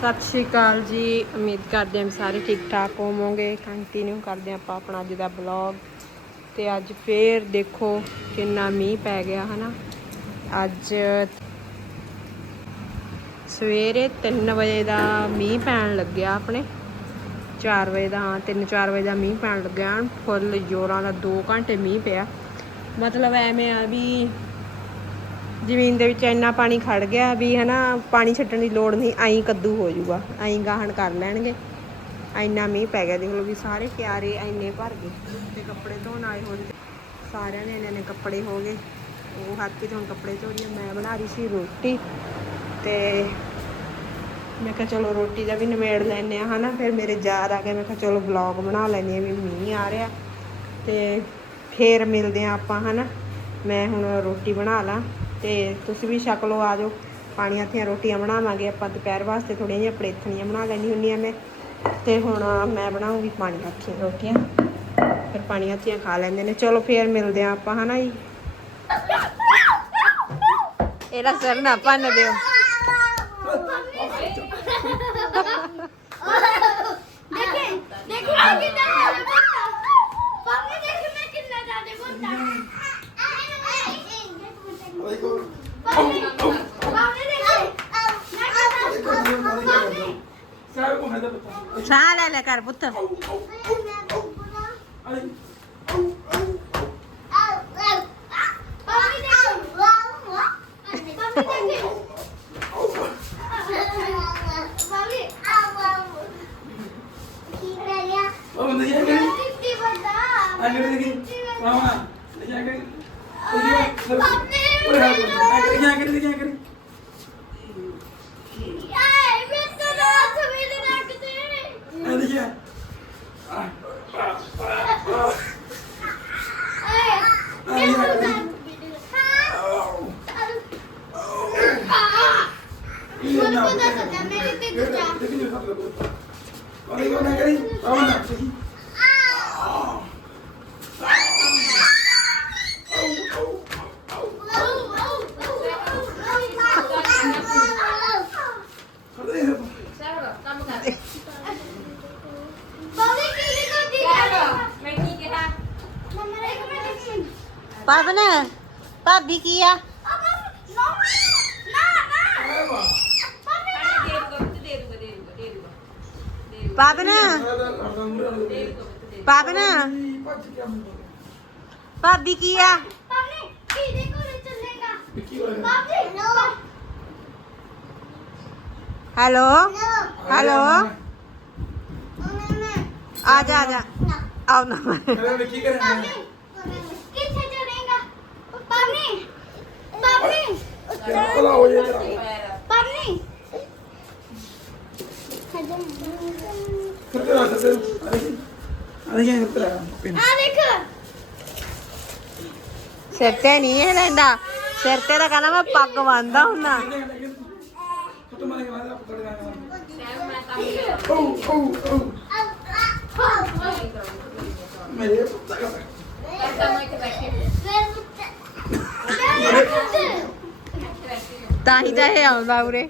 ਸਤਿ ਸ਼੍ਰੀ ਅਕਾਲ ਜੀ। ਉਮੀਦ ਕਰਦੇ ਹਾਂ ਵੀ ਸਾਰੇ ਠੀਕ ਠਾਕ ਹੋਵੋਗੇ। ਕੰਟੀਨਿਊ ਕਰਦੇ ਹਾਂ ਆਪਾਂ ਆਪਣਾ ਅੱਜ ਦਾ ਬਲੌਗ ਤੇ ਅੱਜ ਫੇਰ ਦੇਖੋ ਕਿੰਨਾ ਮੀਂਹ ਪੈ ਗਿਆ, ਹਨਾ? ਅੱਜ ਸਵੇਰੇ 3 ਵਜੇ ਦਾ ਮੀਂਹ ਪੈਣ ਲੱਗਿਆ ਆਪਣੇ। 4 ਵਜੇ ਦਾ, ਹਾਂ 3-4 ਵਜੇ ਦਾ ਮੀਂਹ ਪੈਣ ਲੱਗਿਆ। ਫੁੱਲ ਜ਼ੋਰਾਂ ਦਾ 2 ਘੰਟੇ ਮੀਂਹ ਪਿਆ। ਮਤਲਬ ਐਵੇਂ ਆ ਵੀ ਜ਼ਮੀਨ ਦੇ ਵਿੱਚ ਇੰਨਾ ਪਾਣੀ ਖੜ ਗਿਆ ਵੀ ਹਨਾ, ਪਾਣੀ ਛੱਡਣ ਦੀ ਲੋੜ ਨਹੀਂ, ਐਂ ਕੱਦੂ ਹੋ ਜਾਊਗਾ, ਐਂ ਗਾਹਣ ਕਰ ਲੈਣਗੇ। ਇੰਨਾ ਮੀਂਹ ਪੈ ਗਿਆ, ਦੇਖ ਲਓ ਵੀ ਸਾਰੇ ਕਿਆਰੇ ਇੰਨੇ ਭਰ ਗਏ। ਤੇ ਕੱਪੜੇ ਧੋਣ ਆਏ ਹੋਣ ਸਾਰਿਆਂ ਨੇ ਇੰਨੇ ਨੇ ਕੱਪੜੇ ਹੋ ਗਏ। ਉਹ ਹੱਥ 'ਚ ਹੁਣ ਕੱਪੜੇ ਧੋ ਮੈਂ ਬਣਾ ਰਹੀ ਸੀ ਰੋਟੀ। ਤੇ ਮੈਂ ਕਿਹਾ ਚਲੋ ਰੋਟੀ ਦਾ ਵੀ ਨਿਬੇੜ ਲੈਨੇ ਆ ਹਨਾ। ਫਿਰ ਮੇਰੇ ਯਾਦ ਆ ਗਿਆ ਮੈਂ ਕਿਹਾ ਚਲੋ ਵਲੌਗ ਬਣਾ ਲੈਨੇ ਆ ਵੀ ਮੀਂਹ ਆ ਰਿਹਾ। ਤੇ ਫੇਰ ਮਿਲਦੇ ਆ ਆਪਾਂ, ਹਨਾ। ਮੈਂ ਹੁਣ ਰੋਟੀ ਬਣਾ ਲਾਂ। ਤੇ ਤੁਸੀਂ ਵੀ ਛਕ ਲਓ ਆ ਜਾਓ। ਪਾਣੀ ਆਥੀਆਂ ਰੋਟੀਆਂ ਬਣਾਵਾਂਗੇ ਆਪਾਂ ਦੁਪਹਿਰ ਵਾਸਤੇ ਥੋੜੀਆਂ ਜਿਹੀਆਂ ਪਲੇਥਣੀਆਂ ਬਣਾ ਲੈਣੀ ਹੁੰਦੀਆਂ ਮੈਂ। ਤੇ ਹੁਣ ਮੈਂ ਬਣਾਉਂਗੀ ਪਾਣੀ ਆਥੀਆਂ ਰੋਟੀਆਂ। ਫਿਰ ਪਾਣੀ ਆਥੀਆਂ ਖਾ ਲੈਂਦੇ ਨੇ। ਚਲੋ ਫੇਰ ਮਿਲਦੇ ਆ ਆਪਾਂ ਹਨਾ ਜੀ? ਇਹਦਾ ਸਰ ਨਾ ਭੰਨ ਦਿਓ। ਦੇਖੇ ਦੇਖੇ ਕਿਦਾਂ ਸਾਹ ਲੈ ਲੈ ਕਰ ਪੁੱਤ। ਉਹਦਾ ਸੱਜਾ ਮੇਰੇ ਤੇ ਦੂਜਾ ਅਰੇ ਉਹ ਨਾ ਕਰੀ ਆਉਣਾ ਸਹੀ ਭਾਬੀ ਕੀ ਆ? ਪਾਪੇ ਕਿਹਦੇ ਕੋਲ ਚੱਲੇਗਾ ਪਾਪੇ ਨੋ ਹੈਲੋ? ਹੈਲੋ? ਆ ਜਾ ਆ ਜਾ। ਆਉ ਨਾ। ਕਿੱਥੇ ਚੱਲੇਗਾ? ਪਾਪੇ ਪਾਪੇ ਪਾਪੇ ਆ ਦੇਖ। ਸਿਰ ਤੇ ਨਹੀਂ ਇਹ ਲੈਂਦਾ। ਸਿਰ ਤੇ ਤਾਂ ਕਹਿੰਦਾ ਮੈਂ ਪੱਗ ਬੰਨਦਾ ਹੁੰਨਾ ਐਸਾ ਮੈਂ ਇੱਥੇ ਤਾਂ ਹੀ ਤਾਂ ਇਹ ਆਉਂਦਾ ਉਰੇ।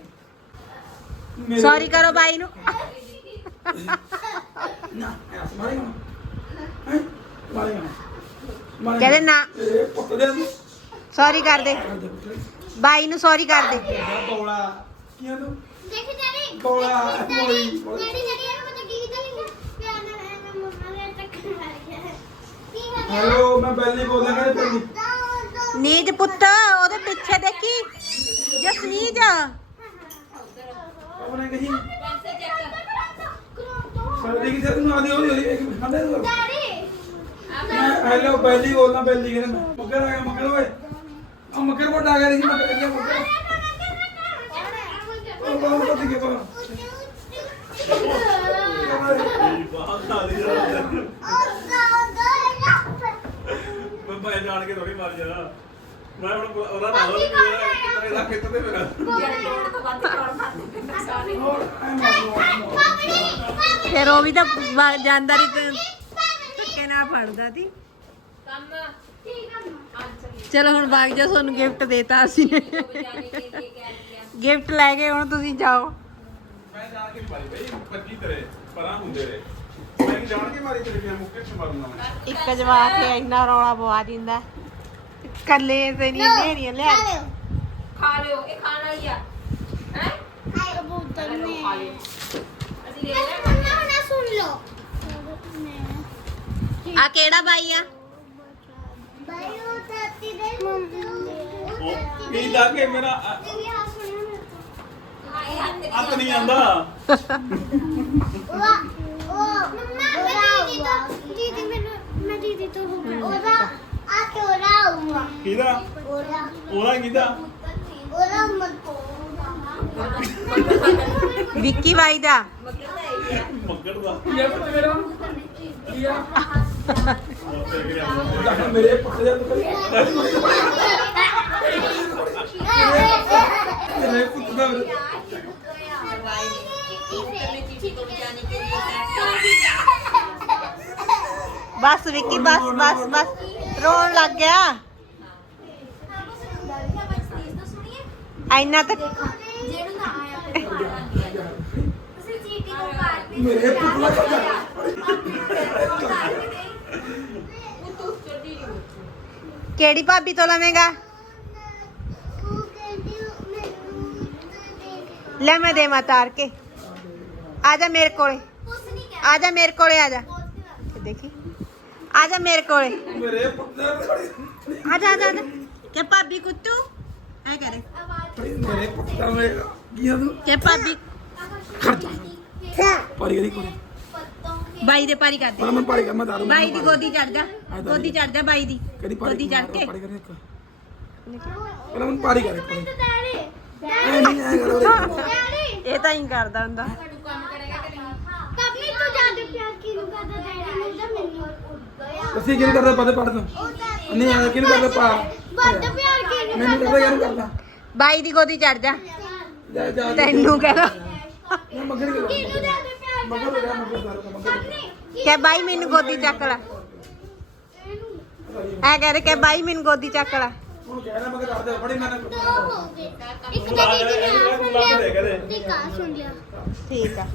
ਸੌਰੀ ਕਰੋ ਬਾਈ ਨੂੰ। ਕਹਿੰਦੇ ਨਾ ਸੌਰੀ ਕਰ ਦੇ ਬਾਈ ਨੂੰ ਸੌਰੀ ਕਰ ਦੇ ਦੇਖ ਜਰੀ ਬੋਲਾ, ਬੋਲੀ, ਜਿਹੜੀ ਬੋਲੀ। ਜਿਹੜੀ ਇਹਨੂੰ ਪਤਾ ਕੀ ਚੱਲੇਗਾ ਪਿਆਰ ਨਾਲ ਇਹਨੂੰ ਮੰਮਾ ਨੇ ਟੱਕਰ ਮਾਰ ਗਿਆ ਕੀ ਹੋ ਗਿਆ ਹੈਲੋ ਮੈਂ ਬੈਲੀ ਬੋਲਦਾ ਕਿ ਪਿੰਡ ਨੀਜ ਪੁੱਤ ਉਹਦੇ ਪਿੱਛੇ ਦੇਖੀ ਜਸਨੀਜ ਆਪਣਾ ਕਹੀ ਸਰਦੀ ਕਿਸੇ ਨੂੰ ਆਦੀ ਹੋਦੀ ਹੋਦੀ ਇੱਕ ਮਿੰਟ ਖੰਡੇ ਹੈਲੋ ਬੈਲੀ ਬੋਲਦਾ ਬੈਲੀ ਕਹਿੰਦਾ ਮੱਗਰ ਆ ਗਿਆ ਮੱਗਰ ਓਏ। ਆ ਮੱਗਰ ਕੋਟ ਆ ਗਿਆ ਰਹੀ ਮੱਗਰ ਕਿੱਥੇ ਮੱਗਰ ਉਹ ਕੋਲ ਪਤਾ ਕੋਲ ਮੈਂ ਜਾਣ ਕੇ ਥੋੜੀ ਮਾਰ ਜਾਣਾ। ਮੈਂ ਹੁਣ ਉਹਦਾ ਖੇਤ ਤੇ ਮੇਰਾ ਹੋਰ ਐ ਮਾਰ ਫਿਰ ਉਹ ਵੀ ਤਾਂ ਵਾ- ਜਾਂਦਾ ਰਹੀ ਧੱਕੇ ਨਾਲ ਫੜਦਾ ਸੀ। ਕੰਮ? ਠੀਕ ਆ ਅੱਜ ਚੱਲੀ ਹੁਣ ਬਾਗ ਜਾ ਤੁਹਾਨੂੰ ਗਿਫਟ ਦੇਤਾ ਅਸੀਂ। ਕੇ ਕੇ ਗਿਫਟ ਲੈ ਕੇ ਹੁਣ ਤੁਸੀਂ ਜਾਓ। ਮੈਂ ਜਾਣ ਕੇ ਨੀ ਮਾਰੀ ਬਈ 25 ਤੇਰੇ ਪਰਾਂ ਹੁੰਦੇ ਰੇ ਮੈਂ ਕੀ ਜਾਣ ਕੇ ਮਾਰੀ ਤੇਰੇ ਕਿਹਾ ਮੁੱਕੇ ਚ ਮਾਰੂੰਗਾ ਮੈਂ। ਇੱਕ ਜਵਾਕ ਹੈ ਇੰਨਾ ਰੌਲਾ ਪਵਾ ਦਿੰਦਾ। ਕੱਲੇ ਤੇ ਨਹੀਂ ਨੇਰੀਆਂ ਲਿਆ ਖਾ ਲਿਓ ਇਹ ਖਾਣ ਵਾਲੀ ਆ। ਹੈ? ਕਬੂਤਰ ਨੇ ਅਸੀਂ ਲੈ ਹੁਣ ਸੁਣ ਲਓ। ਆ ਕਿਹੜਾ ਬਾਈ ਆ ਬਾਈ ਉਹ ਤਾਤੀ ਦੇ ਉਹ ਉਹ ਕੀ ਲਾ ਕੇ ਮੇਰਾ? ਹੱਥ ਨਹੀਂ ਆਂਦਾ ਉਹ ਉਹ ਮੰਮਾ ਮੈਂ ਦੀਦੀ ਤੋਂ ਦੀਦੀ ਮੈਨੂੰ ਮੈਂ ਦੀਦੀ ਤੋਂ ਹੋ ਗਿਆ ਉਹਦਾ ਆ ਤੋਰਾ ਹੁਆ ਕਿਹਦਾ? ਉਹਦਾ ਉਹਦਾ ਕਿਹਦਾ? ਵਿੱਕੀ ਬਾਈ ਦਾ। ਮੱਕੀ ਦਾ। ਪੁੱਤ ਮੇਰਾ? ਦੱਸ ਮੇਰੇ ਪੱਖੇ ਜਾ ਤੂੰ ਮੇਰੇ ਪੁੱਤ ਦਾ ਬਸ ਵਿੱਕੀ ਬਸ ਬਸ ਬਸ। ਰੋਣ ਲੱਗ ਗਿਆ। ਐਨਾ ਕਿਹੜੀ ਭਾਬੀ ਤੋਂ ਲਵੇਂਗਾ ਲੈ ਮੈਂ ਦੇ ਮਾ ਤਾਰ ਕੇ ਆ ਜਾ ਮੇਰੇ ਕੋਲੇ ਆ ਜਾ ਮੇਰੇ ਕੋਲੇ ਆ ਜਾ ਦੇਖੀ ਆ ਜਾ ਮੇਰੇ ਕੋਲੇ ਮੇਰੇ ਪੁੱਤਰ ਆ ਜਾ ਆ ਜਾ ਕੇ ਭਾਬੀ ਕੁੱਤੂ ਐ ਕਰੇ ਮੇਰੇ ਪੁੱਤਰ ਮੇਰਾ ਕੀ ਤੂੰ ਕੇ ਭਾਬੀ ਖਰਚਾ ਪਰ ਇਹ ਨਹੀਂ ਕੋਲੇ ਬਾਈ ਦੇ ਪਾਰੀ ਕਰਦੇ। ਮੈਂ ਪਾਰੀ ਕਰ ਮੈਂ ਦਾਰੂ ਬਾਈ ਦੀ ਗੋਦੀ ਚੜ ਜਾ ਗੋਦੀ ਚੜ ਬਾਈ ਦੀ ਗੋਦੀ ਚੜ ਕੇ। ਪਾਰੀ ਕਰ ਇੱਕ। ਪਹਿਲਾਂ ਮੈਂ ਪਾਰੀ ਕਰ ਇੱਕ। ਡੈਡੀ। ਡੈਡੀ। ਇਹ ਤਾਂ ਹੀ ਕਰਦਾ ਹੁੰਦਾ। ਕਬਨੀ ਕਰਦਾ ਡੈਡੀ ਨੂੰ ਜਾਂ ਮੈਨੂੰ? ਤੁਸੀਂ ਕਿਹਨੂੰ ਕਰਦਾ ਪਤਾ ਪੜ ਨਹੀਂ ਆ ਕਿਹਨੂੰ ਕਰਦਾ ਪਾ? ਵੱਧ ਪਿਆਰ ਕਿਨੂੰ ਮੈਨੂੰ ਕਰਦਾ? ਯਾਰ ਕਰਦਾ। ਬਾਈ ਦੀ ਗੋਦੀ ਚੜ ਜਾ ਤੈਨੂੰ ਕਹਿੰਦਾ। ਮੈਂ ਮਗਰ ਕਿਹਨੂੰ ਦੇ ਕਹਿ ਬਾਈ ਮੈਨੂੰ ਗੋਦੀ ਚੱਕ ਲੈ। ਐ ਕਹਿ ਰਿਹਾ ਕਹਿ ਬਾਈ ਮੈਨੂੰ ਗੋਦੀ ਚੱਕ ਲੈ। ਠੀਕ ਆ।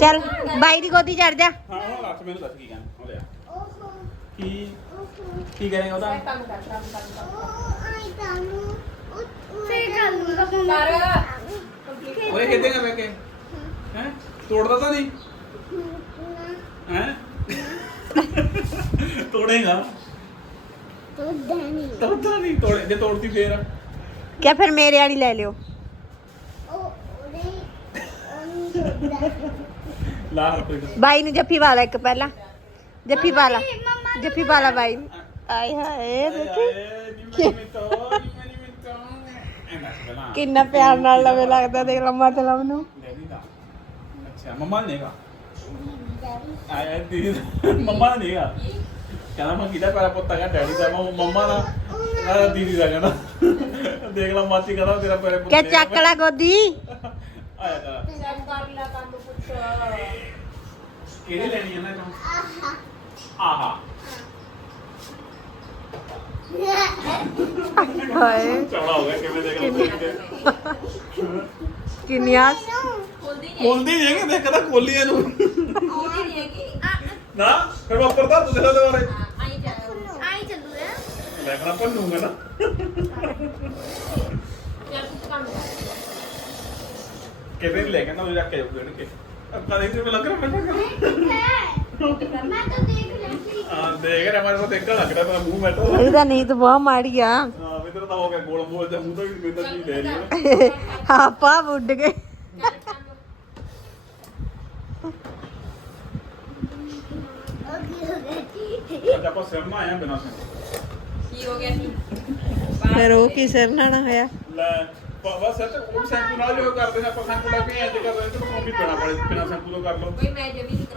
ਚੱਲ ਬਾਈ ਦੀ ਗੋਦੀ ਚੜ ਜਾ। ਹਾਂ ਹੁਣ ਦੱਸ ਮੈਨੂੰ ਦੱਸ ਕੀ ਕਹਿਣਾ। ਹੋ ਲਿਆ। ਕੀ ਕੀ ਕਰੇਗਾ ਉਹਦਾ ਕੰਮ ਕਰ ਕੰਮ ਕਰ ਫੇਰ ਕਰ। ਲੂਗਾ ਕੰਮ ਕਰ ਕੰਪਲੀਟ ਓਏ ਮੇਰੇ ਵਾਲੀ ਲੈ ਲਿਓ। ਬਾਈ ਨੂੰ ਜੱਫੀ ਵਾਲਾ ਇੱਕ ਪਹਿਲਾਂ। ਜੱਫੀ ਵਾਲਾ। ਜੱਫੀ ਵਾਲਾ ਬਾਈ। ਆਏ ਹਾਏ ਦੇਖੀ। ਕਿੰਨਾ ਪਿਆਰ ਨਾਲ ਲਵੇ ਲੱਗਦਾ ਦੇਖ ਲੰਮਾ ਤੇ ਲਵ ਨੂੰ। ਅੱਛਾ ਮੰਮਾ ਨੇਗਾ ਆਇਆ ਦੀ ਮੰਮਾ ਨੇਗਾ ਕਹਿੰਦਾ ਮੈਂ ਕਿਹਦਾ ਪਿਆਰਾ ਪੁੱਤ ਹੈਗਾ ਡੈਡੀ ਦਾ ਮੈਂ ਮੰਮਾ ਦਾ ਆ ਦੀਦੀ ਦਾ ਕਹਿੰਦਾ। ਦੇਖ ਲਾ ਮਾਚੀ ਕਹਿੰਦਾ ਤੇਰਾ ਪਿਆਰੇ ਪੁੱਤ ਕਿਆ ਚੱਕ ਲੈ ਗੋਦੀ? ਆਇਆ ਤਾਂ। ਜਦ ਕਰ ਲਾ ਤਾਂ ਪੁੱਛ ਕਿਹੜੀ ਲੈਣੀ ਹੈ ਨਾ ਤੂੰ? ਆਹਾ ਆਹਾ। ਹਾਏ। ਚੌੜਾ ਹੋ ਗਿਆ ਕਿਵੇਂ ਦੇਖ ਲਓ ਕਿੰਨੀਆਂ ਕੋਲਦੀ ਨਹੀਂ ਹੈਗੀ ਦੇਖ ਕਦਾ ਕੋਲੀਆਂ ਨੂੰ ਨਾ ਫਿਰ ਵਾਪਰਦਾ ਤੂੰ ਦੇਖਦਾ ਦੁਬਾਰੇ ਮੈਂ ਕਹਣਾ ਭੰਨੂਗਾ ਨਾ। ਕਿਵੇਂ ਲੈ ਕੇ ਨਾ ਉਹ ਰੱਖ ਕੇ ਜਾਊਗਾ ਇਹਨੂੰ ਕਿ। ਅੱਗਾ ਦੇਖ ਤੇ ਲੱਗ ਰਿਹਾ ਮੈਂ मैं तो देख रही ਹਾਂ ਦੇਖ ਰਿਹਾ ਮੈਨੂੰ ਦੇਖਣ ਲੱਗ ਰਿਹਾ ਮੇਰਾ ਮੂੰਹ ਬੈਠਾ ਇਹ ਤਾਂ ਨਹੀਂ ਤੂੰ ਬਹੁਤ ਮਾੜੀ ਆ ਹਾਂ ਮਿੱਤਰ ਤਾਂ ਹੋ ਗਿਆ ਗੋਲ ਮੋਲ ਜਾਂ ਮੂੰਹ ਤੋਂ ਵੀ ਮਿੱਤਰ ਜੀ ਲੈ ਰਹੀ ਹੈ ਆਪਾ ਉੱਡ ਗਏ ਅੱਜ ਆਪਾਂ ਸਿਰਮਾ ਆਇਆ ਬਿਨਾਂ ਸਿਰ की हो गया की ਫਿਰ ਉਹ ਕੀ ਸਿਰ ਨਾਣਾ ਹੋਇਆ ਲੈ ਬਸ ਸੱਚ ਉਹ ਸ਼ੈਂਪੂ ਨਾਲ ਜੋ ਕਰਦੇ ਨੇ ਆਪਾਂ ਸ਼ੈਂਪੂ ਲਾ ਕੇ ਇੰਜ ਕਰਦੇ ਨੇ ਤੇ ਵੀ ਪੈਣਾ ਪੜੇ ਬਿਨਾਂ ਸ਼ੈਂਪੂ ਤੋਂ ਕਰ ਲਓ कोई मैं जब भी नहीं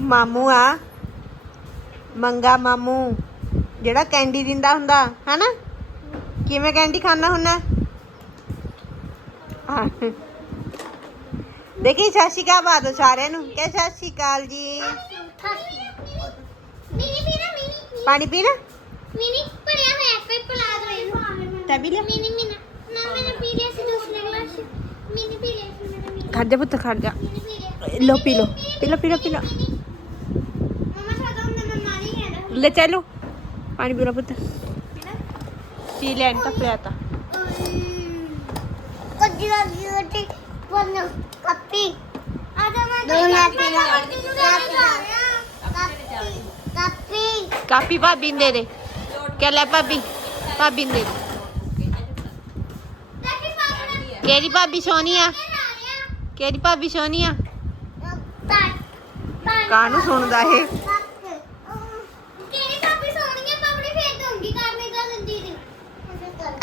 ਮਾਮੂ ਆ। ਮੰਗਾ ਮਾਮੂ। ਜਿਹੜਾ ਕੈਂਡੀ ਦਿੰਦਾ ਹੁੰਦਾ ਹਨਾ? ਕਿਵੇਂ ਕੈਂਡੀ ਖਾਣਾ ਹੁੰਦਾ? ਹਾਂ। ਦੇਖੀ ਸਤਿ ਸ਼੍ਰੀ ਅਕਾਲ ਬਾਦੋ ਸਾਰਿਆਂ ਨੂੰ। ਕਿ ਸਤਿ ਸ਼੍ਰੀ ਅਕਾਲ ਜੀ। ਮਿਨੀ ਪੀਣਾ ਮਿਨੀ ਪਾਣੀ ਪੀਣਾ ਮਿਨੀ ਪੜਿਆ ਹੋਇਆ ਕੋਈ ਪਲਾ ਦੋ ਇਹਨੂੰ ਤੈ ਵੀ ਮਿਨੀ ਮਿਨਾ ਨਾ ਮੈंने ਪੀ ਲਿਆ। ਸੀ ਦੂਸਰੇ ਗਲਾਸ ਮਿਨੀ ਪੀ ਲਿਆ ਸੀ ਮੈंने ਮਿਨੀ ਖੜ ਜਾ ਪੁੱਤ, ਖੜ ਜਾ। ਪੀ ਲਿਆ ਲੋ ਪੀ ਲੋ ਪੀ ਲੋ ਪੀ ਲੋ ਪੀ ਲੋ ਮਮਾ ਸਾਡਾ ਹੁੰਦਾ ਮਮਾ ਨਹੀਂ ਕਹਿੰਦਾ ਲੈ ਚਲੋ। ਪਾਣੀ ਪੀ ਲੋ ਪੁੱਤ। ਪੀ ਲੈ ਤਾਂ ਪਿਆ ਤਾਂ। ਕੱਜੀ ਦਾ ਬਿਊਟੀ ਬਣ ਕੱਪੀ ਆ ਜਾ ਮੈਂ ਦੋਨਾ ਪੀਣਾ ਕੱਪੀ ਕੱਪੀ ਕਾਪੀ ਭਾਬੀ ਨੂੰ ਦੇ ਦੇ। ਕਹਿ ਲੈ ਭਾਬੀ? ਭਾਬੀ ਨੂੰ ਦੇ ਦੇ। ਦੇਖੀ ਪਾਪਾ ਕਿਹੜੀ ਭਾਬੀ ਸੋਹਣੀ ਆ? ਕਿਹੜੀ ਭਾਬੀ ਸੋਹਣੀ ਆ? ਕਾਹਨੂੰ ਸੁਣਦਾ ਇਹ? ਕਿਹੜੀ ਭਾਬੀ ਸੋਹਣੀ ਹੈ ਪਾਪੜੀ ਫੇਰ ਦੂੰਗੀ ਕਰਨੇ ਗੱਲ ਦੀਦੀ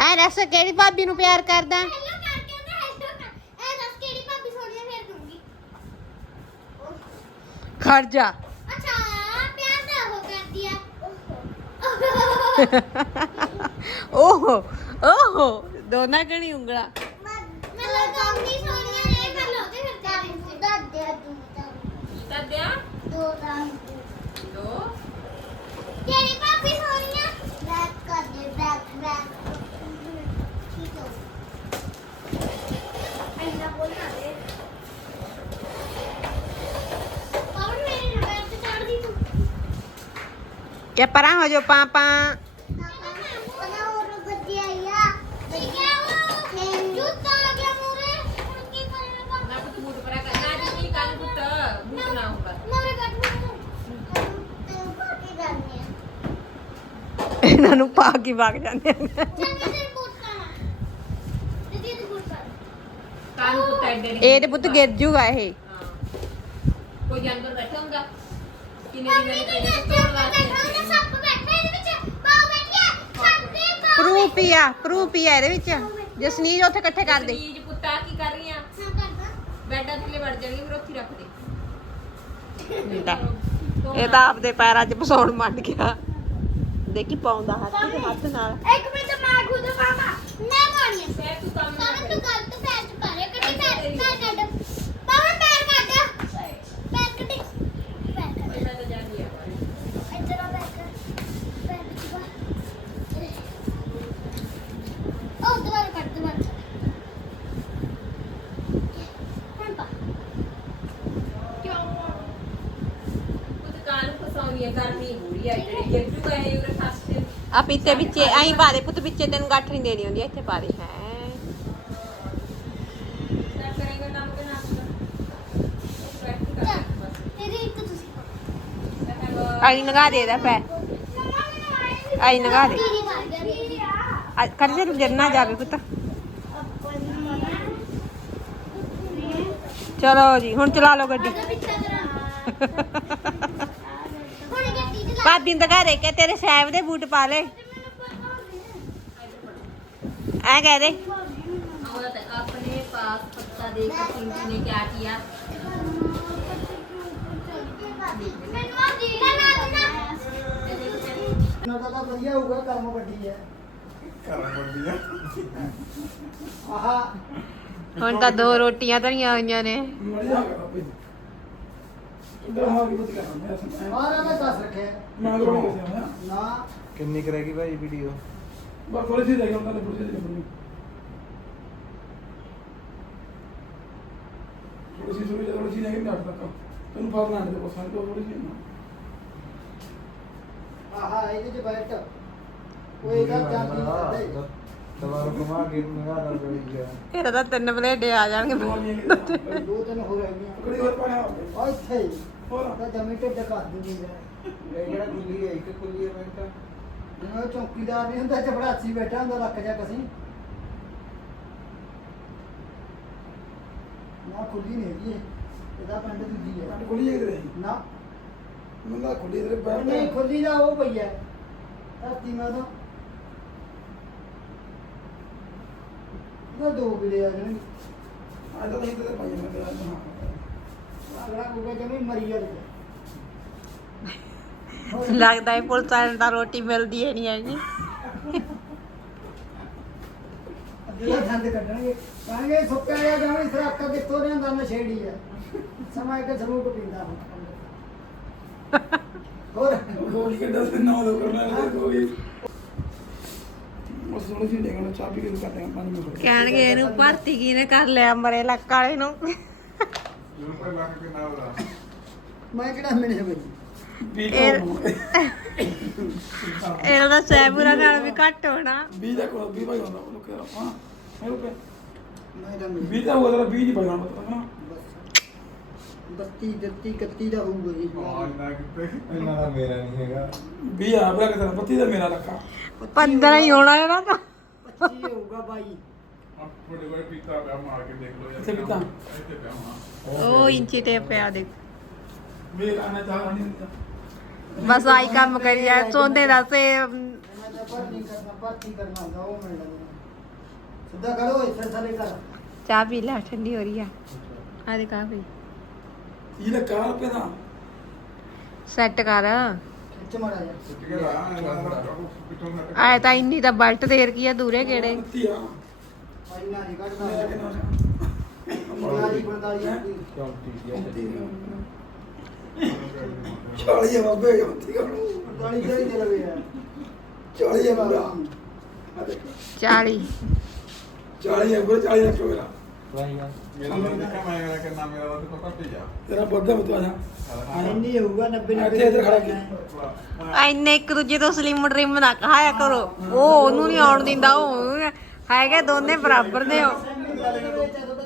ਐ ਦੱਸ ਕਿਹੜੀ ਭਾਬੀ ਨੂੰ ਪਿਆਰ ਕਰਦਾ ਹੈਲੋ ਕਰਕੇ ਉਹਨੇ ਹੈਲੋ ਕਰ ਇਹ ਦੱਸ ਕਿਹੜੀ ਭਾਬੀ ਸੋਹਣੀ ਹੈ ਫੇਰ ਦੂੰਗੀ ਖੜ ਜਾ ਅੱਛਾ ਪਿਆਰ ਤਾਂ ਉਹ ਕਰਦੀ ਆ ਓਹੋ ਓਹੋ ਦੋਨਾਂ ਕਣੀ ਉਂਗਲਾ ਮਤਲਬ ਦੋਨੀ ਸੋਹਣੀਆਂ ਨੇ ਕਰ ਲਓ ਤੇ ਫਿਰ ਕਰਾਂਗੇ ਦੱਦ ਦੇ ਤੂੰ ਦੱਦਿਆ ਦੋ ਰੰਗ ਦੋ ਤੇਰੀ ਭਾਬੀ ਸੋਹਣੀਆਂ ਬੈਕ ਕਰ ਦੇ ਬੈਕ ਬੈਕ ਠੀਕ ਹੋ ਐਨਾ ਬੋਲਣਾ ਦੇ ਕੌਣ ਮੇਰੇ ਨੰਬਰ ਤੇ ਚੜ ਦੀ ਤੂੰ ਕਿ ਪਰਾਂ ਹੋ ਜੋ ਪਾਪਾ ਉਹਦਾ ਹੋਰ ਗੱਡੀ ਆਈ ਆ ਠੀਕ ਹੈ ਉਹ ਜੁੱਤਾ ਆ ਗਿਆ ਮੂਰੇ ਹੁਣ ਕੀ ਕਰੇਗਾ ਨਾ ਪੁੱਤ ਬੂਟ ਪਰਾ ਕਰ ਨਾ ਜੀ ਕੱਲ ਪੁੱਤ ਬੂਟ ਨਾ ਹੋਗਾ ਮੂਰੇ ਗੱਡੀ ਤੂੰ ਪਾਟੀ ਕਰਨੀ ਆ ਇਹਨਾਂ ਨੂੰ ਪਾ ਕੇ ਵਗ ਜਾਂਦੇ ਆ। ਚੰਗਾ ਤੇ ਬੂਟ ਪਾਣਾ ਦੀਦੀ ਤੂੰ ਬੂਟ ਪਾ ਕੱਲ ਪੁੱਤ ਐਡੇ ਇਹ ਤੇ ਪੁੱਤ ਗਿਰ ਜੂਗਾ ਇਹ। ਕੋਈ ਜਾਨਵਰ ਬੈਠਾ ਹੁੰਦਾ? ਕਿੰਨੇ ਦਿਨ ਕੋ ਦੇ ਜੱਟ ਤੋੜ ਵਾਸਤੇ ਸੱਪ ਬੈਠਾ ਇਹਦੇ ਵਿੱਚ ਬਾਉ ਬੈਠੀ ਆ ਸਾਡੇ ਬਾਉ ਪ੍ਰੂਫ ਹੀ ਆ ਪ੍ਰੂਫ ਹੀ ਆ ਇਹਦੇ ਵਿੱਚ। ਜਸਨੀਰ ਉੱਥੇ ਇਕੱਠੇ ਕਰ ਦੇ। ਬੀਜ ਪੁੱਤਾ ਕੀ ਕਰ ਰਹੀ ਆ ਹਾਂ ਕਰਦਾ। ਬੈਡਾਂ ਥੱਲੇ ਵੜ ਜਾਣਗੇ ਫਿਰ ਉੱਥੇ ਹੀ ਰੱਖ ਦੇ। ਲੈ, ਇਹ ਤਾਂ ਆਪਦੇ ਪੈਰਾਂ 'ਚ ਫਸਾਉਣ ਮੰਡ ਗਿਆ। ਦੇਖੀ ਪਾਉਂਦਾ ਹੱਥ ਤੇ ਹੱਥ ਨਾਲ। ਇੱਕ ਮਿੰਟ ਮੈਂ ਖੁਦ ਪਾਵਾਂ ਮੈਂ ਪਾਣੀ ਆ ਫੇਰ ਤੂੰ ਕੰਮ ਨਾ ਕਰ। ਤੂੰ ਗਲਤ ਪੈਰ ਚ ਪਾ ਰਿਹਾ ਕੱਢੀ ਪੈਰ ਪੈਰ ਕੱਢ। ਪਾਵਨ ਪੈਰ ਕੱਢ ਪੈਰ ਕੱਢੀ ਪੈਰ ਕੱਢ ਪਹਿਲਾਂ ਤਾਂ ਜਾਣੀ ਆ ਇੱਧਰ ਆ ਪੈਰ ਕੱਢ ਪੈਰ ਚ ਪਾ ਉਹ ਦੁਬਾਰਾ ਕੱਢ ਦੁਬਾਰਾ ਹੁਣ ਪਾ ਪੁੱਤ ਗਰਮੀ ਹੋ ਰਹੀ ਆ ਜਿਹੜੀ ਉਰੇ ਫਸ ਪੀਤੇ ਵਿੱਚੇ ਐਂ ਪਾ ਦੇ ਪੁੱਤ ਵਿੱਚੇ ਤੈਨੂੰ ਗੱਠ ਨਹੀਂ ਦੇਣੀ ਹੁੰਦੀ ਇੱਥੇ ਪਾ ਦੇ ਹੈ ਆਈ ਨਗਾ ਦੇ ਦਾ ਪੈ ਆਈ ਨਗਾ ਦੇ ਕਰ ਜੇ ਗਿਰ ਨਾ ਜਾਵੇ ਪੁੱਤ ਚਲੋ ਜੀ ਹੁਣ ਚਲਾ ਲਓ ਗੱਡੀ ਆਜਾ ਪਿੱਛੇ ਕਰਾ ਹੁਣ ਗੱਡੀ ਚ ਲਾ ਭਾਬੀ ਨੂੰ ਦਿਖਾ ਦੇ ਕੇ ਤੇਰੇ ਸਾਹਿਬ ਦੇ ਬੂਟ ਪਾ ਲੈ ਐ ਕਹਿ ਦੇ औरत अपने पास पत्ता देकर चिंटी ने क्या किया ਮੈਨੂੰ ਆ ਦੀਦਾ ਨਾ ਨਾ ਨਾ ਤਾਂ ਵਧੀਆ ਹੋਊਗਾ ਕੰਮ ਵੱਡੀ ਹੈ ਘਰਾਂ ਬੰਦੀ ਆ ਆਹਾ ਹੁਣ ਤਾਂ ਦੋ ਰੋਟੀਆਂ ਧਰੀਆਂ ਹੋਈਆਂ ਨੇ ਮੜਿਆ ਕਰ ਆਪੇ ਹਾਂ ਕੀ ਕਰ ਮੈਂ ਦੱਸ ਰੱਖਿਆ ਨਾ ਕਿੰਨੀ ਕਰੇਗੀ ਭਾਈ ਵੀਡੀਓ ਬਸ ਥੋੜੀ ਸੀ ਰਹੀ ਥੋੜੀ ਸੀ ਨਾ। ਆਹਾ ਇਹਦੇ ਚ ਬੈਠ। ਉਹ ਇਹਦਾ ਜਾਂਦੀ ਨਹੀਂ ਦੁਬਾਰਾ ਘੁਮਾ ਕੇ ਨਗਾ ਦਾ ਬੜੀ ਗਿਆ ਇਹਦਾ ਤਾਂ ਤਿੰਨ ਪਲੇਟੇ ਆ ਜਾਣਗੇ। ਦੋ ਤਿੰਨ ਹੋ ਰਹੀਆਂ ਕੜੀ ਹੋਰ ਪਾਇਆ ਆ ਇੱਥੇ ਹੀ। ਤਾਂ ਜਮੀ ਢਿੱਡ ਕਰ ਦਿੰਦੀ ਹੈ ਇਹ ਕਿਹੜਾ ਖੁੱਲੀ ਹੈ? ਇੱਕ ਖੁੱਲੀ ਹੈ ਬੈਂਕ ਜਿਵੇਂ ਉਹ ਚੌਕੀਦਾਰ ਨਹੀਂ ਹੁੰਦਾ ਚਪੜਾਸੀ ਬੈਠਾ ਹੁੰਦਾ ਲੱਕ ਜਾ ਕਸੀ। ਨਾ ਖੁੱਲੀ ਨਹੀਂ ਹੈਗੀ ਇਹ। ਇਹਦਾ ਪਿੰਡ ਦੂਜੀ ਹੈ ਖੁੱਲੀ ਹੈ ਕਿਤੇ? ਨਾ। ਮੰਗਾ ਖੁੱਲੀ ਤੇਰੇ ਪੈਰ ਨਹੀਂ ਖੁੱਲੀ ਦਾ ਉਹ ਪਈ ਹੈ ਧਰਤੀ ਮੈਂ ਤਾਂ ਇਹ ਦੋ ਬਿਲੇ ਆ ਜਾਣਗੇ ਅੱਜ ਤਾਂ ਨਹੀਂ ਤੇ ਪਾਈਆਂ ਮੈਂ ਤੇ ਅੱਜ ਹਾਂ। ਅਗਲਾ ਜਮੀ ਮਰੀ ਲੱਗਦਾ ਹੈ ਪੁਲਿਸ ਵਾਲਿਆਂ ਤਾਂ ਰੋਟੀ ਮਿਲਦੀ ਹੈ ਨਹੀਂ ਹੈਗੀ। ਦੰਦ ਕੱਢਣਗੇ। ਕਹਾਂਗੇ ਸੁੱਕਿਆ ਗਿਆ ਜਾਵੇਂ ਸਰਾਕਾ ਕਿੱਥੋਂ ਲਿਆਂਦਾ ਨਸ਼ੇੜੀ ਆ। ਸਮਾਂ ਇੱਕ ਸਮੂਹ ਪੀਂਦਾ ਹੁਣ। ਹੋਰ? ਗੋਲੀ ਕਹਿਣਗੇ ਇਹਨੂੰ ਭਰਤੀ ਕਿਹਨੇ ਕਰ ਲਿਆ ਮਰੇ ਲੱਕ ਵਾਲੇ ਨੂੰ? ਮੈਂ ਕਿਹੜਾ ਮਿਲੇ ਬਈ? ਇਹਨਾਂ ਦਾ ਸੈਬੂਰਾ ਨਾਲ ਵੀ ਘੱਟ ਹੋਣਾ। ਵੀ ਦਾ ਕੋਲ ਵੀ ਭਾਈ ਹੁੰਦਾ ਉਹ ਲੋਕ ਹਾਂ ਮੈਂ ਰੁਪਏ ਮੈਂ ਤਾਂ ਮਿਲੇ? ਵੀ ਦਾ ਉਹ ਤੇਰਾ ਵੀ ਨਹੀਂ ਪੜਨਾ ਮਤਲਬ ਨਾ ਬੱਤੀ ਦਿੱਤੀ ਕੱਤੀ ਦਾ ਹੋਊਗਾ ਜੀ। ਇਹਨਾਂ ਦਾ ਮੇਰਾ ਨਹੀਂ ਹੈਗਾ। ਵੀ ਆ ਬੜਾ ਕਿਤੇ ਪੱਤੀ ਦਾ ਮੇਰਾ ਲੱਖਾ 15 ਹੀ ਹੋਣਾ ਇਹਨਾਂ ਦਾ 25 ਹੋਊਗਾ ਬਾਈ। ਵੱਡੇ ਵੱਡੇ ਪੀਤਾ ਪਿਆ ਮਾਰ ਕੇ ਦੇਖ ਲਓ ਯਾਰ ਇੱਥੇ ਪੀਤਾ? ਇੱਥੇ ਪਿਆ ਹੋਣਾ ਉਹ ਇੰਚੀ ਟੇਪ ਪਿਆ ਦੇਖ। ਮੇਰਾ ਆਣਾ ਚਾਹ ਨਹੀਂ ਹੁੰਦਾ। ਬਸ ਆਈ ਕੰਮ ਕਰੀ ਜਾ ਦਾ ਸੇ ਚਾਹ ਪੀ ਲੈ ਠੰਡੀ ਹੋ ਰਹੀ ਆ। ਆ ਦੇ ਕਾਫੀ ਇਹ ਲੈ ਕਾਰ ਰੁਪਏ ਦਾ ਸੈੱਟ ਕਰ। ਖਿੱਚ ਮਾੜਾ ਜਾ ਆਏ ਤਾਂ ਇੰਨੀ ਤਾਂ ਬਲਟ ਦੇਰ ਕੀ ਆ ਦੂਰੇ ਕਿਹੜੇ? ਆ। ਆਈ ਨਾ। ਨਹੀਂ ਮੇਰਾ ਕੱਢਦਾ ਕਿੰਨਾ ਯਾਰੀ ਬੰਦਾਰੀ ਆਂਦੀ ਚਾਲੀ ਆ ਬਾਬੇ ਪੱਤੀ ਕਾਣੂ ਬੰਦਾਰੀ ਕਿਹੜੀ ਦੇ ਲਵੇ ਯਾਰ ਚਾਲੀ ਆ ਪੂਰਾ ਆ ਦੇਖ 40 ਚਾਲੀ ਆ ਪੂਰਾ ਚਾਲੀ ਰੱਖੋ ਮੇਰਾ ਮੇਰਾ ਤਾਂ ਦੇਖਿਆ ਮੈਂ ਕਹਿੰਦਾ ਕਿ ਨਾ ਮੇਰਾ ਤਾਂ ਘੱਟ ਹੀ ਜਾ ਤੇਰਾ ਬੱਦਾ ਮਤ ਆ ਜਾ। ਇੰਨੀ ਹੋਊਗਾ 90 ਇੱਥੇ ਇੱਧਰ ਖੜਾ ਕੀ ਐਨੇ ਇੱਕ ਦੂਜੇ ਤੋਂ ਸਲਿਮ ਡ੍ਰਿਮ ਨਾ ਕਹਾਇਆ ਕਰੋ। ਉਹ ਉਹਨੂੰ ਨਹੀਂ ਆਉਣ ਦਿੰਦਾ ਉਹ ਹੈਗੇ ਦੋਨੇ ਬਰਾਬਰ ਦੇ ਹੋ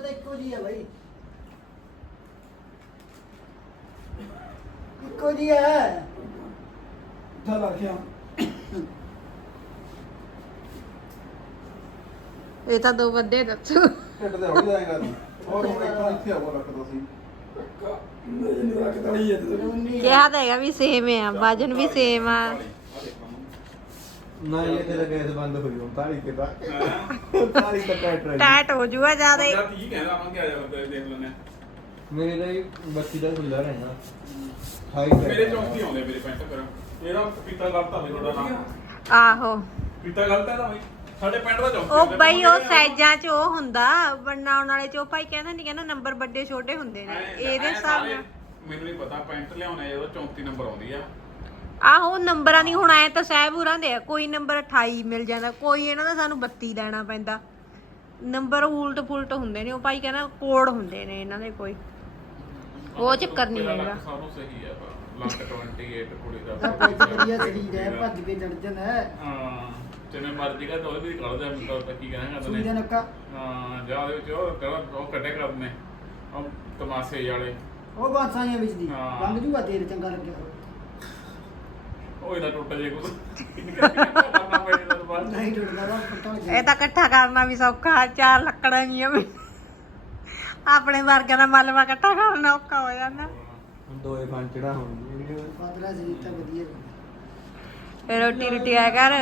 ਇੱਕੋ ਜੀ ਆ ਬਾਈ ਇੱਕੋ ਜੀ ਹੈ ਜਾ ਰੱਖਿਆ ਇਹ ਤਾਂ ਦੋ ਬੰਦੇ ਦੱਸੋ। ਢਿੱਡ ਤੇ ਹੋ ਜਾਏਗਾ ਹੋਰ ਹੁਣ ਇੱਥੋਂ ਇੱਥੇ ਆਵੋ ਰੱਖਦਾ ਸੀ। ਮੇਰੇ ਨਹੀਂ ਰੱਖ ਤੜੀ ਹੈ ਤੇ ਕਿਹਾ ਤਾਂ ਹੈਗਾ ਵੀ ਸੇਮ ਆ ਵਜਨ ਵੀ ਸੇਮ ਆ। ਨਾ ਇਹ ਤੇ ਗੈਸ ਬੰਦ ਹੋਈ ਹੁਣ ਤਾਲੀ ਤੇ। ਤਾਂ ਤਾਲੀ ਤਾਂ ਟੈਟ ਰਹੀ ਟਾਈਟ ਹੋ ਜੂਗਾ ਜ਼ਿਆਦਾ ਯਾਰ ਕੀ ਕਹਿੰਦਾ ਆਵਾਂਗੇ ਆ ਜਾ ਬੰਦੇ ਦੇਖ ਲੈਣੇ ਮੇਰੇ ਲਈ ਬੱਤੀ ਦਾ ਖੁੱਲਾ ਰਹਿਣਾ ਹਾਈ ਮੇਰੇ ਚੌਂਕੀ ਆਉਂਦੇ ਮੇਰੇ ਪੈਂਟ ਕਰ ਇਹਦਾ ਪੀਤਾ ਗਲਤ ਆ ਵੀ ਤੁਹਾਡਾ ਨਾਮ। ਆਹੋ। ਪੀਤਾ ਗਲਤ ਹੈ ਤਾਂ ਬਈ ਸਾਡੇ ਪਿੰਡ ਦਾ ਚੌਂਕੀ ਉਹ ਬਈ ਉਹ ਸਾਈਜ਼ਾਂ 'ਚ ਉਹ ਹੁੰਦਾ ਬਣਾਉਣ ਵਾਲੇ 'ਚ। ਉਹ ਭਾਈ ਕਹਿੰਦਾ ਨਹੀਂ ਕਹਿੰਦਾ ਨੰਬਰ ਵੱਡੇ ਛੋਟੇ ਹੁੰਦੇ ਨੇ। ਇਹਦੇ ਹਿਸਾਬ ਨਾਲ। ਮੈਨੂੰ ਨਹੀਂ ਪਤਾ ਪੈਂਟ ਲਿਆਉਣੇ ਜਦੋਂ 34 ਨੰਬਰ ਆਉਂਦੀ ਆ। ਆਹੋ ਨੰਬਰਾਂ ਦੀ ਹੁਣ ਐ ਤਾਂ ਸਹਿਬੂਰਾਂ ਦੇ ਆ। ਕੋਈ ਨੰਬਰ 28 ਮਿਲ ਜਾਂਦਾ ਕੋਈ ਇਹਨਾਂ ਦਾ ਸਾਨੂੰ 32 ਦੇਣਾ ਪੈਂਦਾ। ਨੰਬਰ ਉਲਟ ਫੁਲਟ ਹੁੰਦੇ ਨੇ ਉਹ ਭਾਈ ਕਹਿੰਦਾ ਕੋਡ ਹੁੰਦੇ ਨੇ ਇਹਨਾਂ ਦੇ ਕੋਈ। ਉਹ ਚੱਕਰ ਨਹੀਂ ਹੈਗਾ। ਸਾਨੂੰ ਸਹੀ ਹੈ ਪਰ ਲੱਕ 28 ਕੁੜੀ ਦਾ। ਕਰੀਆ ਸਰੀਰ ਹੈ ਭੱਜ ਕੇ ਚੜ ਜਾਂਦਾ ਹੈ ਹਾਂ ਜਿਵੇਂ ਮਰਜ਼ੀ ਕਾ ਦੋਲੇ ਵੀ ਕੱਢ ਦੇ ਮੈਂ ਤਾਂ ਕੀ ਕਹਿਣਾ ਸੂਈ ਦਾ ਨੇ ਨੱਕਾ। ਹਾਂ ਜਾ ਦੇ ਵਿੱਚ ਉਹ ਕਰ ਉਹ ਕੱਢੇ ਕਰਦੇ ਉਹ ਤਮਾਸੇ ਵਾਲੇ। ਉਹ ਬਾਸਾਂ ਵਿੱਚ ਦੀ। ਹਾਂ। ਲੰਘ ਜੂਗਾ ਤੇਲ ਚੰਗਾ ਲੱਗਿਆ। ਉਹ ਇਹਦਾ ਟੁੱਟ ਜੇ ਕੁਝ ਕਰਨਾ ਪੈਣੇ ਤਾਂ ਬਾਅਦ ਚ। ਨਹੀਂ ਟੁੱਟਦਾ ਵਾ ਪੱਟਾ ਇਹ ਤਾਂ ਇਕੱਠਾ ਕਰਨਾ ਵੀ ਸੌਖਾ ਚਾਰ ਲੱਕੜਾਂ ਹੀ ਆ ਵੀ। ਆਪਣੇ ਵਰਗਿਆਂ ਦਾ ਮਲਵਾ ਇਕੱਠਾ ਕਰਨਾ ਔਖਾ ਹੋ ਜਾਂਦਾ। ਦੋਏ ਫਾਂਟੜਾ ਹੋਣਗੇ ਫਾਦਰਾ ਸਰੀਰ ਤਾਂ ਵਧੀਆ ਫਿਰ ਰੋਟੀ ਰੋਟੀ ਆ ਕਰ।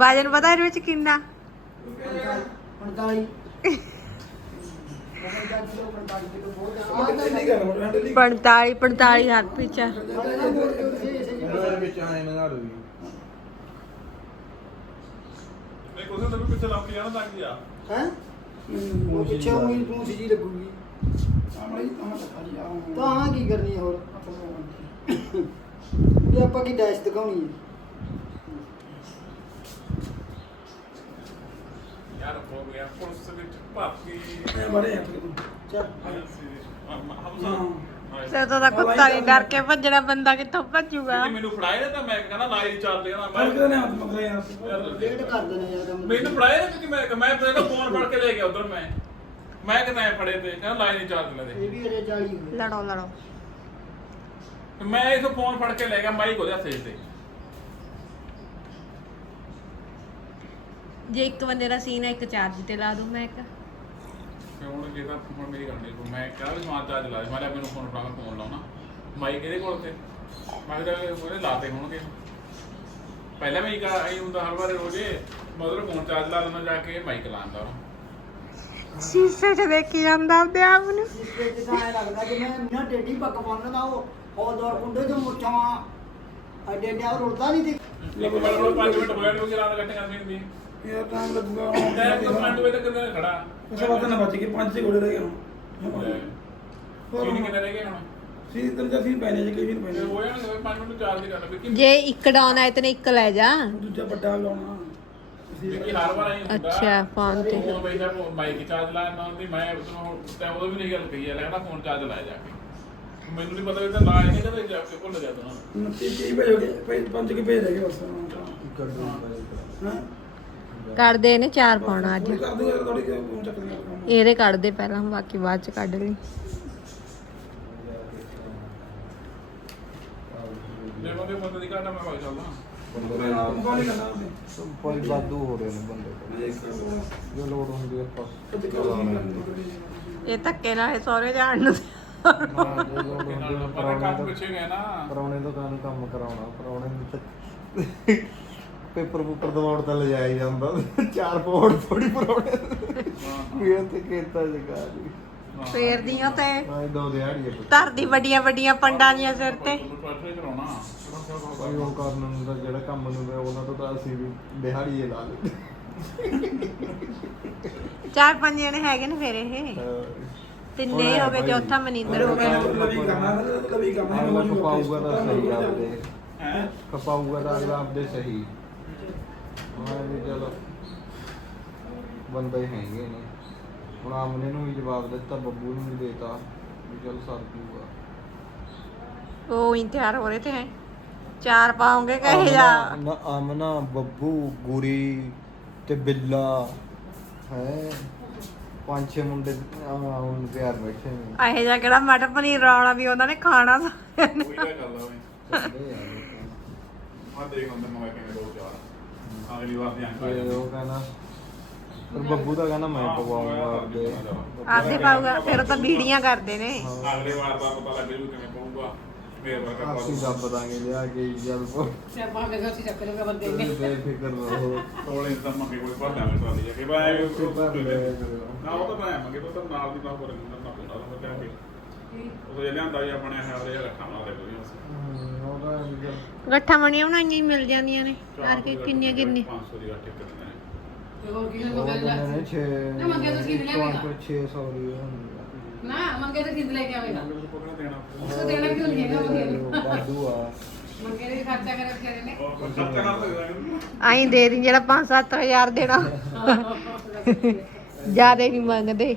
ਵਜਨ ਪਤਾ ਇਹਦੇ ਵਿੱਚ ਕਿੰਨਾ? 45 45 ਕਿਲੋ ਬਹੁਤ ਆ ਕਿੰਨੀ ਗੱਲ ਬੜਾ ਢਿੱਲੀ 45 45 ਹੱਥ ਪਿੱਛਾ ਇਹਦੇ ਵਿੱਚ ਆਏ ਨਾ ਲੂਗੀ ਨਹੀਂ ਕੁਝ ਤਾਂ ਵੀ ਪਿੱਛੇ ਲੱਗ ਕੇ ਜਾਣਾ ਤਾਂ ਕੀ ਆ? ਹੈ? ਉਹ ਪਿੱਛੇ ਉਹੀ ਪੂੰਛ ਜੀ ਲੱਗੂਗੀ। ਆਮੜੀ ਤਾਂ ਖਾਲੀ ਆ ਤਾਂ ਹਾਂ ਕੀ ਕਰਨੀ ਹੈ ਹੋਰ? ਇਹ ਆਪਾਂ ਕੀ ਡੈਸ਼ ਦਿਖਾਉਣੀ ਹੈ ਯਾਰ ਹੋ ਗਿਆ ਪੁਲਿਸ ਵਿੱਚ ਇਹ ਬੜੇ ਆ ਤੂੰ ਚੱਲ। ਤੇ ਤਾਂ ਦਾ ਕੁੱਤਾ ਨਹੀਂ ਡਰ ਕੇ ਭੱਜਣਾ ਬੰਦਾ ਕਿੱਥੋਂ ਭੱਜੂਗਾ? ਮੈਨੂੰ ਫੜਾਏ ਨਾ ਤਾਂ ਮੈਂ ਕਹਿੰਦਾ ਲਾਈ ਚੱਲ ਦੇਣਾ ਮੈਂ ਮੈਂ ਕਿਹਨੇ ਹੱਥ। ਮਗਰੇ ਯਾਰ ਲੇਟ ਕਰ ਦੇਣਾ ਯਾਰ ਕੰਮ ਮੈਨੂੰ ਫੜਾਏ ਨਾ ਕਿ ਮੈਂ ਮੈਂ ਤੇਰੇ ਫੋਨ ਫੜ ਕੇ ਲੈ ਗਿਆ ਉਧਰ ਮੈਂ। ਮੈਂ ਕਿਤੇ ਐਂ ਫੜੇ ਤੇ ਕਹਿੰਦਾ ਲਾਈ ਨਹੀਂ ਚੱਲ ਦੇ ਇਹ ਵੀ ਅਜੇ 40 ਹੋਏ ਲੜੋ ਲੜੋ। ਮੈਂ ਇਥੋਂ ਫੋਨ ਫੜ ਕੇ ਲੈ ਗਿਆ ਮਾਈਕ ਉਹਦੇ ਹੱਥੇ ਤੇ ਜੇ ਇੱਕ ਬੰਦੇ ਦਾ ਸੀਨ ਹੈ ਇੱਕ ਚਾਰਜ ਤੇ ਲਾ ਦੂੰ ਮੈਂ ਇੱਕ ਤੇ ਹੁਣ ਜੇ ਤਾਂ ਹੁਣ ਮੇਰੀ ਗੱਲ ਨਹੀਂ ਮੈਂ ਕਿਹਾ ਵੀ ਸਮਾਨ ਚਾਰਜ ਲਾ ਦੇ। ਮੈਂ ਕਿਹਾ ਮੈਨੂੰ ਫੋਨ ਫੜਾ ਮੈਂ ਫੋਨ ਲਾਉਣਾ। ਮਾਈਕ ਇਹਦੇ ਕੋਲ ਤੇ ਮੈਂ ਕਿਹਾ ਉਹਦੇ ਲਾਤੇ ਹੋਣਗੇ। ਪਹਿਲਾਂ ਵੀ ਕਾ ਆਈ ਹੁੰਦਾ ਹਰ ਵਾਰ ਰੋਜੇ। ਮਤਲਬ ਫੋਨ ਚਾਰਜ ਲਾ ਲੈਣਾ ਜਾ ਕੇ ਮਾਈਕ ਲਾਉਂਦਾ ਉਹ ਸ਼ੀਸ਼ੇ 'ਚ ਦੇਖੀ ਜਾਂਦਾ ਆਪਦੇ ਆਪ ਨੂੰ। ਇਸ ਤੇ ਤਾਂ ਐਂ ਲੱਗਦਾ ਕਿ ਮੈਂ ਨਾ ਪੱਕ ਪਾਉਣਾ ਤਾਂ ਉਹ ਉਹ ਦੌਰ ਕੁੰਡੇ ਤੋਂ ਮੁੱਛਾਂ ਅੱਡੇ ਅੱਡੇ ਉਹ ਰੁੜਦਾ ਨਹੀਂ ਸੀ। ਇੱਕ ਵਾਰ ਉਹ 5 ਮਿੰਟ ਹੋਇਆ ਨਹੀਂ ਰਾਤ ਕੱਟੇ ਕਰਨੀ ਹੁੰਦੀ ਯਾਰ ਟਾਈਮ ਲੱਗੂਗਾ ਟਾਈਮ ਤਾਂ 5 ਵਜੇ ਤੱਕ ਕਿੰਨੇ ਖੜਾ ਉਸ ਬਾਅਦ ਨਾ ਬਚ ਗਏ ਪੰਜ ਛੇ ਘੋੜੇ ਰਹਿ ਗਏ ਹੁਣ ਸੀਨ ਕਿੰਨੇ ਰਹਿ ਗਏ ਹੁਣ ਸੀ ਤਿੰਨ ਚਾਰ ਸੀ ਪੈਣੇ ਜੇ ਕਈ ਵੀ ਤੇ ਪੈਣੇ ਹੋ ਜਾਣਗੇ 5 ਮਿੰਟ ਚਾਰ ਦੀ ਗੱਲ ਵੀ ਜੇ ਇੱਕ ਡਾਉਨ ਆਏ ਤੇ ਇੱਕ ਲੈ ਜਾ ਦੂਜਾ ਵੱਡਾ ਲਾਉਣਾ ਕਿ ਹਰ ਵਾਰ ਆਈ ਹੁੰਦਾ ਅੱਛਾ ਫੋਨ ਤੇ ਫੋਨ ਬਈ ਦਾ ਮਾਈਕ ਚਾਰਜ ਲਾਇਆ ਨਾ ਹੁੰਦੀ ਮੈਂ ਉਦੋਂ ਟਾਈਮ ਉਹ ਵੀ ਨਹੀਂ ਗੱਲ ਕਹੀ ਹੈ ਲੈਣਾ ਫੋਨ ਚਾਰਜ ਲਾਇਆ ਜਾ ਕੇ ਮੈਨੂੰ ਨਹੀਂ ਪਤਾ ਵੀ ਤਾਂ ਲਾਇਆ ਨਹੀਂ ਕਦੇ ਜਾ ਕੇ ਭੁੱਲ ਗਿਆ ਤੂੰ ਨੱਤੀ ਕੀ ਭੇਜੋਗੇ ਭੇਜ ਪੰਜ ਕੇ ਭੇਜ ਦੇਗੇ ਬਸ ਹਾਂ ਕੱਢਦੇ ਨੇ ਚਾਰ ਪਾਉਣਾ ਅੱਜ। ਫੋਨ ਚੱਕ ਇਹਦੇ ਕੱਢਦੇ ਪਹਿਲਾਂ ਬਾਕੀ ਬਾਅਦ ਚ ਕੱਢ ਲਈ। ਜੇ ਬੰਦੇ ਬੰਦੇ ਦੀ ਘਾਟਾ ਮੈਂ ਭਾਈ ਚੱਲਦਾ। ਕੰਮ ਕੌਣ ਨਹੀਂ। ਕਰਨਾ ਉਹਨੇ ਸਿੰਪਲ ਵਾਧੂ ਹੋ ਰਹੇ ਨੇ ਬੰਦੇ। ਕੋਲ। ਜੋ ਲੋੜ ਹੁੰਦੀ ਹੈ ਆਪਾਂ। ਕਦੇ ਕਦੇ ਨਹੀਂ ਕਰਨਾ ਇਹ ਧੱਕੇ ਨਾਲ ਇਹ ਸਹੁਰੇ ਜਾਣ ਨੂੰ ਨਾ, ਜੋ ਲੋੜ ਹੁੰਦੀ ਹੈ ਪਰ ਪਰਾਉਣੇ ਕੰਮ ਤੋਂ ਕੰਮ ਕਰਾਉਣਾ ਪਰਾਉਣੇ ਨੂੰ ਪੇਪਰ ਪੂਪਰ ਦਵਾਉਣ ਤਾਂ ਲਿਜਾਇਆ ਹੀ ਜਾਂਦਾ। ਚਾਰ ਪੌੜ ਥੋੜੀ ਪਰਾਉਣੇ। ਇਹ ਤੇ ਕੀਤਾ ਜਗਾ ਜੀ ਫੇਰ ਦੀਆਂ ਤੇ ਮੈਂ ਦੋ ਦਿਹਾੜੀ ਹੈ ਧਰਦੀ ਵੱਡੀਆਂ ਵੱਡੀਆਂ ਪੰਡਾਂ ਦੀਆਂ ਸਿਰ ਤੇ। ਪਰਸੋਂ ਕਰਾਉਣਾ। ਕੋਈ ਉਹ ਕਰਨ ਨੂੰ ਤਾਂ ਜਿਹੜਾ ਕੰਮ ਨੂੰ ਗਿਆ ਉਹਨਾਂ ਤੋਂ ਤਾਂ ਅਸੀਂ ਵੀ ਦਿਹਾੜੀ ਹੀ ਲਾ ਲਈ ਚਾਰ ਪੰਜ ਜਣੇ ਹੈਗੇ ਨੇ ਫੇਰ ਇਹ। ਤਿੰਨੇ ਹੋ ਗਏ ਚੌਥਾ ਮਨਿੰਦਰ ਹੋ ਗਿਆ ਲਵੀ ਕਰਨਾ ਲਵੀ ਕਰਨਾ ਖਪਾਊਗਾ ਤਾਂ ਸਹੀ ਆਪਦੇ। ਹੈ? ਖਪਾਊਗਾ ਤਾਂ ਅਗਲਾ ਆਪਦੇ ਸਹੀ। ਹਾਂ ਵੀ ਚਲੋ ਬੰਦੇ ਹੈਗੇ ਨੇ। ਹੁਣ ਆਮਨੇ ਨੂੰ ਵੀ ਜਵਾਬ ਦਿੱਤਾ ਬੱਬੂ ਨੂੰ ਵੀ ਦੇਤਾ ਵੀ ਚਲ ਸਰ ਜੂਗਾ ਉਹ ਇੰਤਜ਼ਾਰ ਹੋ ਰਹੇ ਤੇ ਹੈ। ਚਾਰ ਪਾਉਂਗੇ ਕਹੇ ਜਾ। ਆਮਨਾ- ਨਾ ਆਮਨਾ ਬੱਬੂ ਗੁਰੀ ਤੇ ਬਿੱਲਾ। ਹੈ? ਪੰਜ ਛੇ ਮੁੰਡੇ ਆ, ਹੁਣ ਪਿਆਰ ਬੈਠੇ ਨੇ। ਇਹ ਜਾ ਕਿਹੜਾ ਮਟਰ ਪਨੀਰ ਰਾਉਣਾ ਵੀ ਉਹਨਾਂ ਨੇ ਖਾਣਾ। ਸੀ। ਕੋਈ ਗੱਲ ਕਰਦਾ ਵੇ। ਚੱਲੇ ਯਾਰ ਆ ਦੇਖ ਹੁੰਦੇ ਮੈਂ ਕਿਵੇਂ ਦੋ ਚਾਰ। ਅਗਲੀ ਵਾਰ ਆ ਤੇ ਜਾਂਦੀ ਉਹ ਕਹਿੰਦਾ ਪਰ ਬੱਬੂ ਦਾ ਕਹਿੰਦਾ ਮੈਂ ਪਵਾਉਂਗਾ ਆਪਦੇ ਆਪਦੇ ਪਾਊਗਾ ਫਿਰ ਉਹ ਤਾਂ ਬੀੜੀਆਂ ਕਰਦੇ ਨੇ। ਅਗਲੀ ਵਾਰ ਦਾ ਪਤਾ ਲੱਗ ਜੂ ਕਿਵੇਂ ਪਊਗਾ ਮੇਰੇ ਵਰਗਾ ਅਸੀਂ ਦੱਬ ਦਾਂਗੇ ਲਿਆ ਕੇ ਜਲ ਪੋ ਸਿਆਪਾ ਦੇ ਸੋਚੀ ਚੱਕ ਲੂਗਾ ਬੰਦੇ ਨੇ। ਬੇਫਿਕਰ ਰਹੋ। ਤੋਲੇ ਤਾਂ ਮੰਗੇ ਕੋਈ ਭਰ ਦਾਂਗੇ ਟਰਾਲੀ ਜਾ ਕੇ ਕਰੋ। ਨਾ ਉਹ ਤਾਂ ਮੈਂ ਮੰਗੇ ਤਾਂ ਨਾਲ ਦੀ ਨਾਲ ਪਰ ਨਾ ਪੁੱਛਦਾ ਉਹ ਕਿਹਾ ਕਿ। ਉਹ ਜੇ ਲਿਆਂਦਾ ਜੀ ਉਹਦੇ ਰੱਖਾਂ ਕੋਈ ਉਹਦਾ ਵੀ ਚੱਲ ਗੱਠਾਂ ਬਣੀਆਂ ਬਣਾਈਆਂ ਹੀ ਮਿਲ ਜਾਂਦੀਆਂ ਨੇ। ਯਾਰ ਕਿ ਕਿੰਨੀਆਂ ਕਿੰਨੀ 500 ਦੀ ਗੱਠ ਦਿੰਦੇ ਨੇ। ਤੇ ਹੋਰ ਕੀ ਉਹ ਮੰਗਿਆ ਕਹਿੰਦੇ ਨੇ 6 ਨਾ, ਮੰਗਿਆ ਤਾਂ ਖਰੀਦ ਲਿਆਵੇਗਾ। 600 ਦੀ ਹੁੰਦੀ। ਨਾ ਮੰਗੇ ਤਾਂ ਲੈ ਕੇ ਆਵੇਗਾ। ਪਕੜਾ ਦੇਣਾ। ਉਹ ਦੇਣਾ ਕਿਉਂ ਨਹੀਂ ਹੈਗਾ ਮੰਗੇ ਨੂੰ ਆ। ਮੰਗੇ ਦੇ ਖਰਚਾ ਕਰ ਰੱਖਿਆ ਨੇ ਉਹ ਖਰਚਾ ਕਰ ਸਕਦਾ ਆਈ ਦੇ ਦੀ ਜਿਹੜਾ 5-7000 ਦੇਣਾ। ਜਿਆਦੇ ਵੀ ਮੰਗਦੇ।